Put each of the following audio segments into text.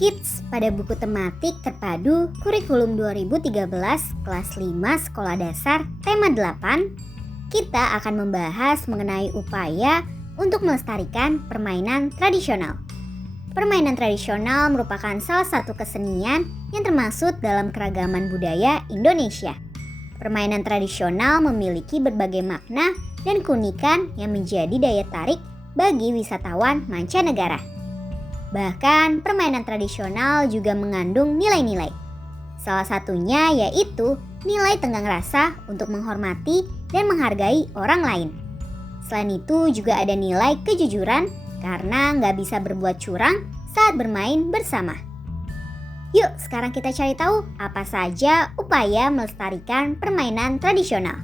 Kids, pada buku tematik terpadu kurikulum 2013 kelas 5 sekolah dasar tema 8, kita akan membahas mengenai upaya untuk melestarikan permainan tradisional. Permainan tradisional merupakan salah satu kesenian yang termasuk dalam keragaman budaya Indonesia. Permainan tradisional memiliki berbagai makna dan keunikan yang menjadi daya tarik bagi wisatawan mancanegara. Bahkan permainan tradisional juga mengandung nilai-nilai. Salah satunya yaitu nilai tenggang rasa untuk menghormati dan menghargai orang lain. Selain itu juga ada nilai kejujuran karena nggak bisa berbuat curang saat bermain bersama. Yuk sekarang kita cari tahu apa saja upaya melestarikan permainan tradisional.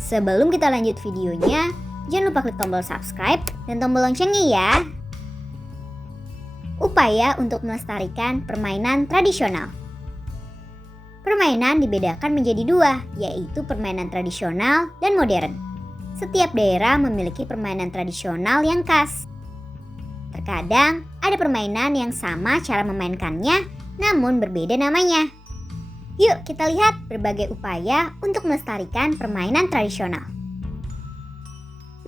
Sebelum kita lanjut videonya, jangan lupa klik tombol subscribe dan tombol loncengnya ya. Upaya untuk melestarikan permainan tradisional. Permainan dibedakan menjadi dua, yaitu permainan tradisional dan modern. Setiap daerah memiliki permainan tradisional yang khas. Terkadang ada permainan yang sama cara memainkannya, namun berbeda namanya. Yuk kita lihat berbagai upaya untuk melestarikan permainan tradisional.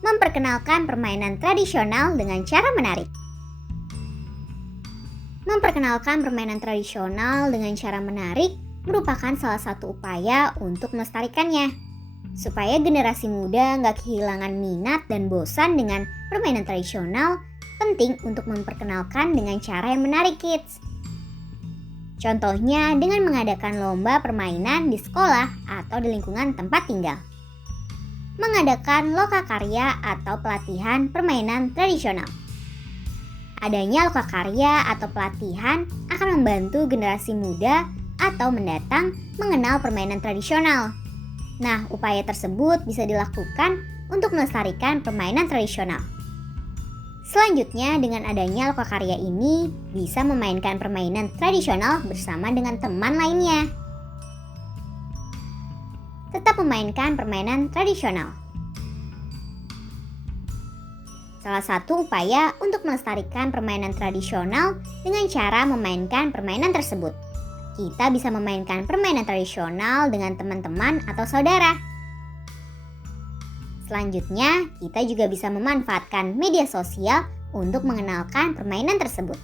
Memperkenalkan permainan tradisional dengan cara menarik. Memperkenalkan permainan tradisional dengan cara menarik merupakan salah satu upaya untuk melestarikannya. Supaya generasi muda nggak kehilangan minat dan bosan dengan permainan tradisional, penting untuk memperkenalkan dengan cara yang menarik, kids. Contohnya dengan mengadakan lomba permainan di sekolah atau di lingkungan tempat tinggal. Mengadakan lokakarya atau pelatihan permainan tradisional. Adanya lokakarya atau pelatihan akan membantu generasi muda atau mendatang mengenal permainan tradisional. Nah, upaya tersebut bisa dilakukan untuk melestarikan permainan tradisional. Selanjutnya, dengan adanya lokakarya ini bisa memainkan permainan tradisional bersama dengan teman lainnya. Tetap memainkan permainan tradisional. Salah satu upaya untuk melestarikan permainan tradisional dengan cara memainkan permainan tersebut. Kita bisa memainkan permainan tradisional dengan teman-teman atau saudara. Selanjutnya, kita juga bisa memanfaatkan media sosial untuk mengenalkan permainan tersebut.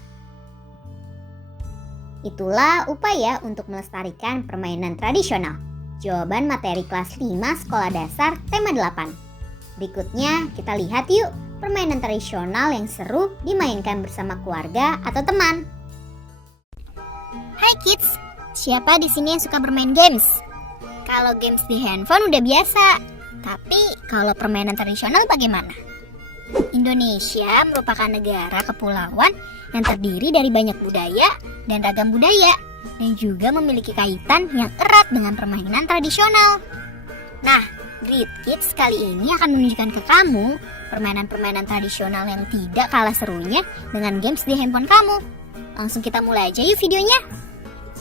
Itulah upaya untuk melestarikan permainan tradisional. Jawaban materi kelas 5 sekolah dasar tema 8. Berikutnya kita lihat yuk permainan tradisional yang seru dimainkan bersama keluarga atau teman. Hai kids, siapa di sini yang suka bermain games? Kalau games di handphone udah biasa, tapi kalau permainan tradisional bagaimana? Indonesia merupakan negara kepulauan yang terdiri dari banyak budaya dan ragam budaya, dan juga memiliki kaitan yang erat dengan permainan tradisional. Nah, Great Kids kali ini akan menunjukkan ke kamu permainan-permainan tradisional yang tidak kalah serunya dengan games di handphone kamu. Langsung kita mulai aja yuk videonya.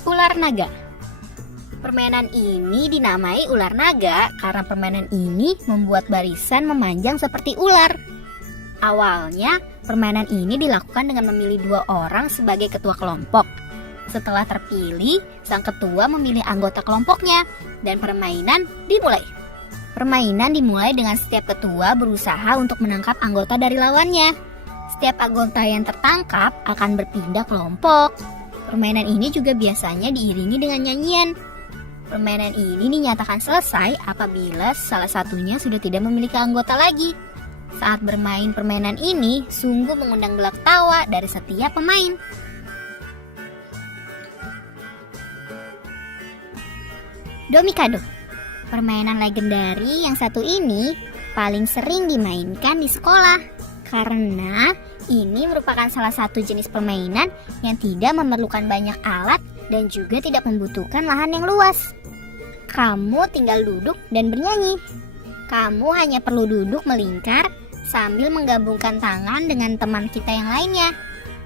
Ular naga. Permainan ini dinamai ular naga karena permainan ini membuat barisan memanjang seperti ular. Awalnya, permainan ini dilakukan dengan memilih 2 orang sebagai ketua kelompok. Setelah terpilih, sang ketua memilih anggota kelompoknya dan permainan dimulai. Permainan dimulai dengan setiap ketua berusaha untuk menangkap anggota dari lawannya. Setiap anggota yang tertangkap akan berpindah kelompok. Permainan ini juga biasanya diiringi dengan nyanyian. Permainan ini dinyatakan selesai apabila salah satunya sudah tidak memiliki anggota lagi. Saat bermain permainan ini sungguh mengundang gelak tawa dari setiap pemain. Domikado. Permainan legendaris yang satu ini paling sering dimainkan di sekolah karena ini merupakan salah satu jenis permainan yang tidak memerlukan banyak alat dan juga tidak membutuhkan lahan yang luas. Kamu tinggal duduk dan bernyanyi. Kamu hanya perlu duduk melingkar sambil menggabungkan tangan dengan teman kita yang lainnya.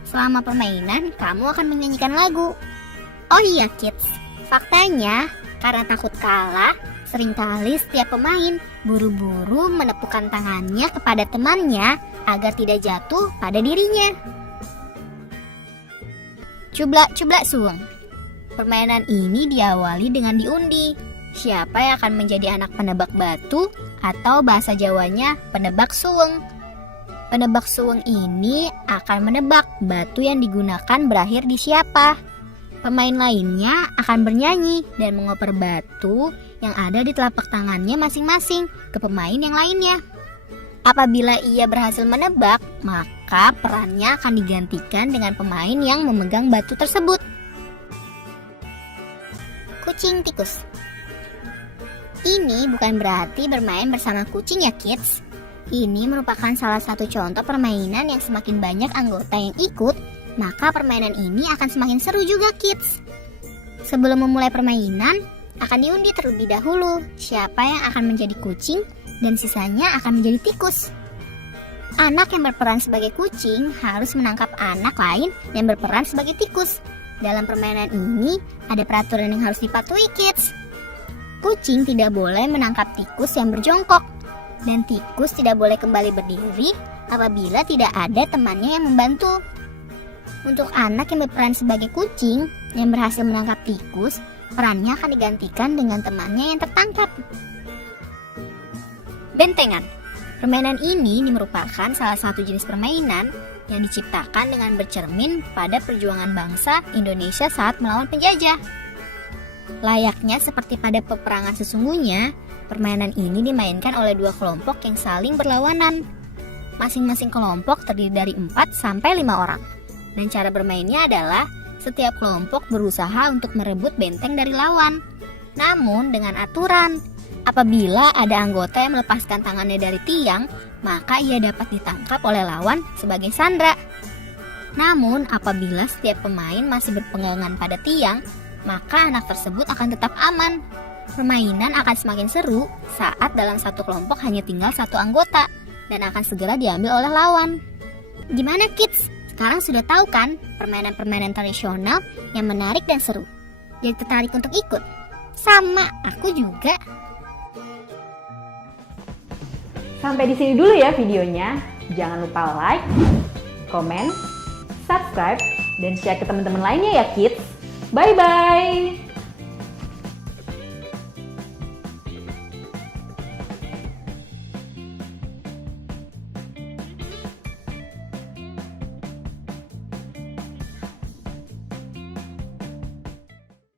Selama permainan, kamu akan menyanyikan lagu. Oh iya kids, faktanya karena takut kalah, seringkali setiap pemain buru-buru menepukkan tangannya kepada temannya agar tidak jatuh pada dirinya. Cublak-cublak suweng. Permainan ini diawali dengan diundi. Siapa yang akan menjadi anak penebak batu atau bahasa Jawanya penebak suweng. Penebak suweng ini akan menebak batu yang digunakan berakhir di siapa. Pemain lainnya akan bernyanyi dan mengoper batu yang ada di telapak tangannya masing-masing ke pemain yang lainnya. Apabila ia berhasil menebak, maka perannya akan digantikan dengan pemain yang memegang batu tersebut. Kucing tikus. Ini bukan berarti bermain bersama kucing ya kids. Ini merupakan salah satu contoh permainan yang semakin banyak anggota yang ikut, maka permainan ini akan semakin seru juga kids. Sebelum memulai permainan, akan diundi terlebih dahulu siapa yang akan menjadi kucing dan sisanya akan menjadi tikus. Anak yang berperan sebagai kucing harus menangkap anak lain yang berperan sebagai tikus. Dalam permainan ini, ada peraturan yang harus dipatuhi kids. Kucing tidak boleh menangkap tikus yang berjongkok, dan tikus tidak boleh kembali berdiri apabila tidak ada temannya yang membantu. Untuk anak yang berperan sebagai kucing yang berhasil menangkap tikus, perannya akan digantikan dengan temannya yang tertangkap. Bentengan. Permainan ini merupakan salah satu jenis permainan yang diciptakan dengan bercermin pada perjuangan bangsa Indonesia saat melawan penjajah. Layaknya seperti pada peperangan sesungguhnya, permainan ini dimainkan oleh dua kelompok yang saling berlawanan. Masing-masing kelompok terdiri dari 4-5 orang. Dan cara bermainnya adalah setiap kelompok berusaha untuk merebut benteng dari lawan. Namun dengan aturan, apabila ada anggota yang melepaskan tangannya dari tiang, maka ia dapat ditangkap oleh lawan sebagai sandera. Namun apabila setiap pemain masih berpegangan pada tiang, maka anak tersebut akan tetap aman. Permainan akan semakin seru saat dalam satu kelompok hanya tinggal satu anggota dan akan segera diambil oleh lawan. Gimana kids? Sekarang sudah tahu kan permainan-permainan tradisional yang menarik dan seru? Jadi tertarik untuk ikut? Sama, aku juga. Sampai di sini dulu ya videonya. Jangan lupa like, komen, subscribe, dan share ke teman-teman lainnya ya kids. Bye-bye!